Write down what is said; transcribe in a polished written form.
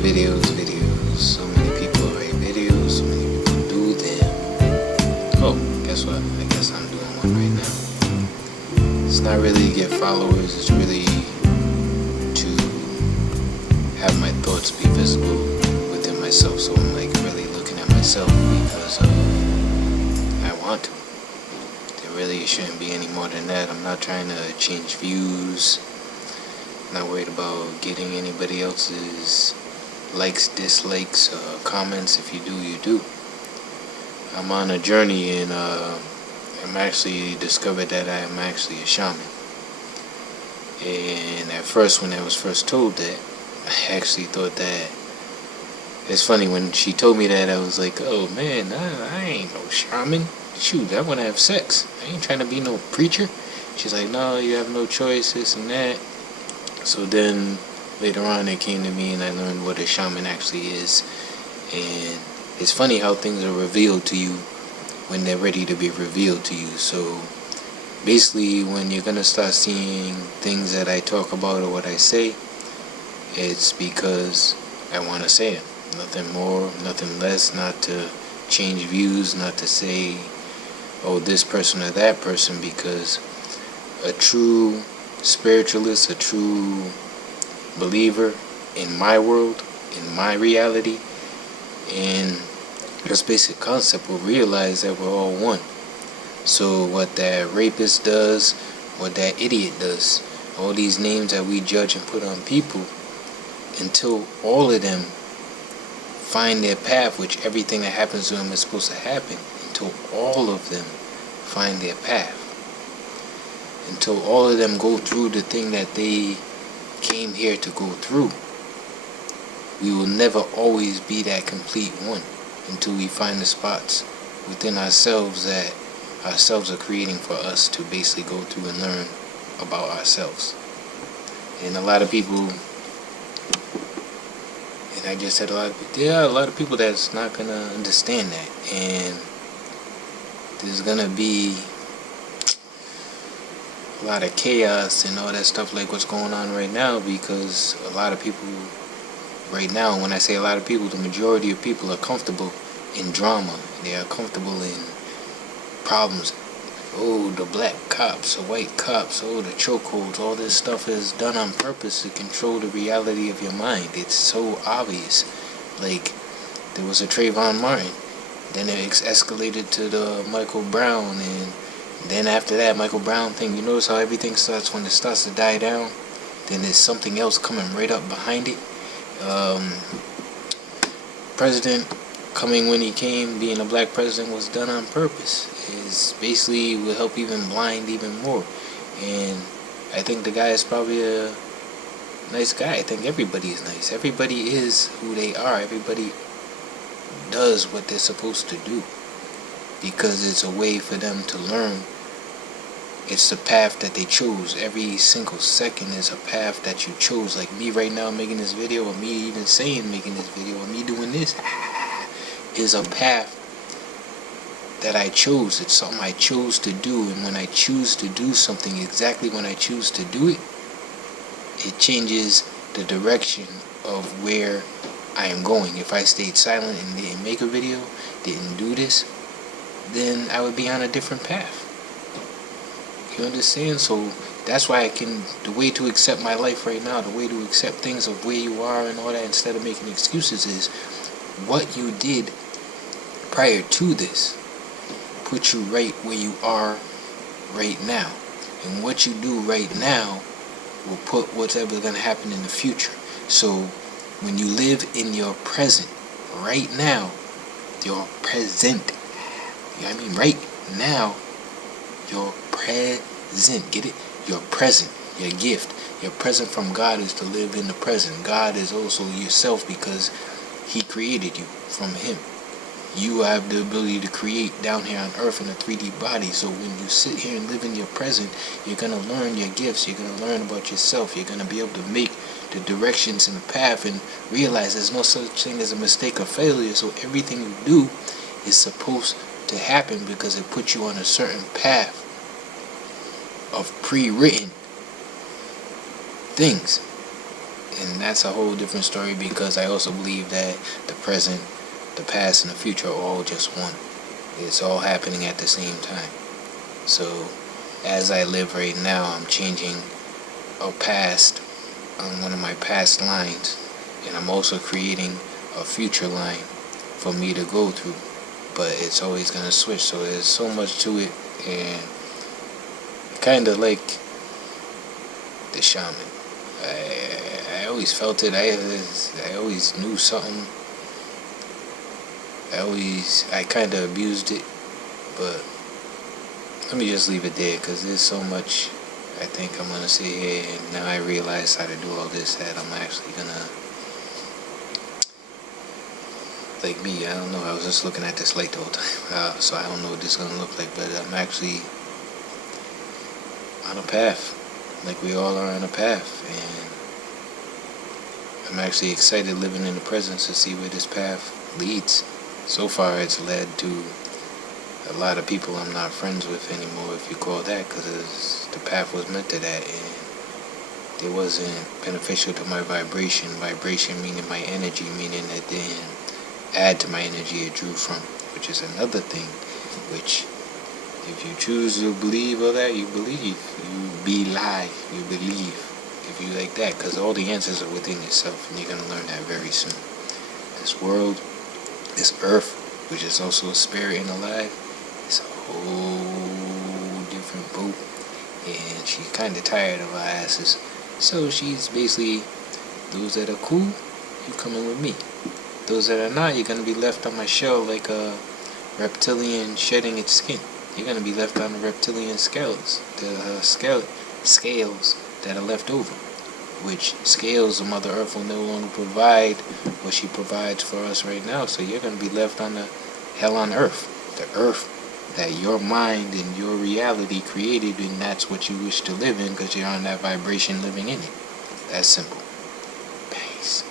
videos. So many people write videos, so many people do them. Oh, guess what? I guess I'm doing one right now. It's not really to get followers, it's really to have my thoughts be visible within myself. So I'm like really looking at myself because I want to. There really shouldn't be any more than that. I'm not trying to change views. Not worried about getting anybody else's likes, dislikes, comments. If you do, you do. I'm on a journey, and I'm actually discovered that I'm actually a shaman. And at first, when I was first told that, I actually thought that it's funny. When she told me that, I was like, oh man, I ain't no shaman. Shoot, I want to have sex. I ain't trying to be no preacher. She's like, no, you have no choice, this and that. So then later on it came to me and I learned what a shaman actually is. And it's funny how things are revealed to you when they're ready to be revealed to you. So basically when you're going to start seeing things that I talk about or what I say, it's because I want to say it. Nothing more, nothing less, not to change views, not to say, oh, this person or that person, because a true spiritualist, a true believer in my world, in my reality, and this basic concept will realize that we're all one. So what that rapist does, what that idiot does, all these names that we judge and put on people, until all of them find their path, which everything that happens to them is supposed to happen, until all of them find their path, until all of them go through the thing that they came here to go through, we will never always be that complete one until we find the spots within ourselves that ourselves are creating for us to basically go through and learn about ourselves. And a lot of people, and I just said there are a lot of people that's not going to understand that, and there's going to be a lot of chaos and all that stuff like what's going on right now, because a lot of people right now, when I say a lot of people, the majority of people are comfortable in drama. They are comfortable in problems. Oh, the black cops, the white cops, oh, the chokeholds, all this stuff is done on purpose to control the reality of your mind. It's so obvious. Like, there was a Trayvon Martin, then it escalated to the Michael Brown, and then after that Michael Brown thing, you notice how everything starts, when it starts to die down, then there's something else coming right up behind it. President coming when he came, being a black president, was done on purpose. Is basically will help even blind even more. And I think the guy is probably a nice guy. I think everybody is nice. Everybody is who they are. Everybody does what they're supposed to do, because it's a way for them to learn. It's the path that they chose. Every single second is a path that you chose. Like me right now making this video, or me even saying making this video, or me doing this is a path that I chose. It's something I chose to do. And when I choose to do something, exactly when I choose to do it, it changes the direction of where I am going. If I stayed silent and didn't make a video, didn't do this, then I would be on a different path. You understand? So that's why the way to accept my life right now, the way to accept things of where you are and all that, instead of making excuses, is what you did prior to this put you right where you are right now. And what you do right now will put whatever's going to happen in the future. So when you live in your present right now, your present, you know what I mean? Right now, your present, get it? Your present, your gift, your present from God is to live in the present. God is also yourself, because He created you from Him. You have the ability to create down here on earth in a 3D body. So when you sit here and live in your present, you're going to learn your gifts. You're going to learn about yourself. You're going to be able to make the directions and the path and realize there's no such thing as a mistake or failure. So everything you do is supposed to happen because it puts you on a certain path of pre-written things. And that's a whole different story, because I also believe that the present, the past, and the future are all just one. It's all happening at the same time. So as I live right now, I'm changing a past on one of my past lines, and I'm also creating a future line for me to go through. But it's always gonna switch, so there's so much to it, and kind of like the shaman. I always felt it. I always knew something. I kind of abused it, but let me just leave it there, because there's so much I think I'm gonna sit here, and now I realize how to do all this, that I'm actually gonna, like me, I don't know, I was just looking at this light the whole time, so I don't know what this is gonna look like, but I'm actually on a path, like we all are on a path, and I'm actually excited living in the present to see where this path leads. So far it's led to a lot of people I'm not friends with anymore, if you call that, because the path was meant to that, and it wasn't beneficial to my vibration. Vibration meaning my energy, meaning that didn't add to my energy, it drew from, which is another thing, which if you choose to believe all that, you believe. You be lie, you believe, if you like that, because all the answers are within yourself, and you're going to learn that very soon. This world, this earth, which is also a spirit and alive, it's a whole different boat, and she's kind of tired of our asses. So she's basically, those that are cool, you coming with me. Those that are not, you're going to be left on my shell like a reptilian shedding its skin. You're going to be left on the reptilian scales, the scales that are left over, which scales the Mother Earth will no longer provide what she provides for us right now. So you're going to be left on the hell on earth, the earth that your mind and your reality created, and that's what you wish to live in, because you're on that vibration living in it. That's simple. Peace.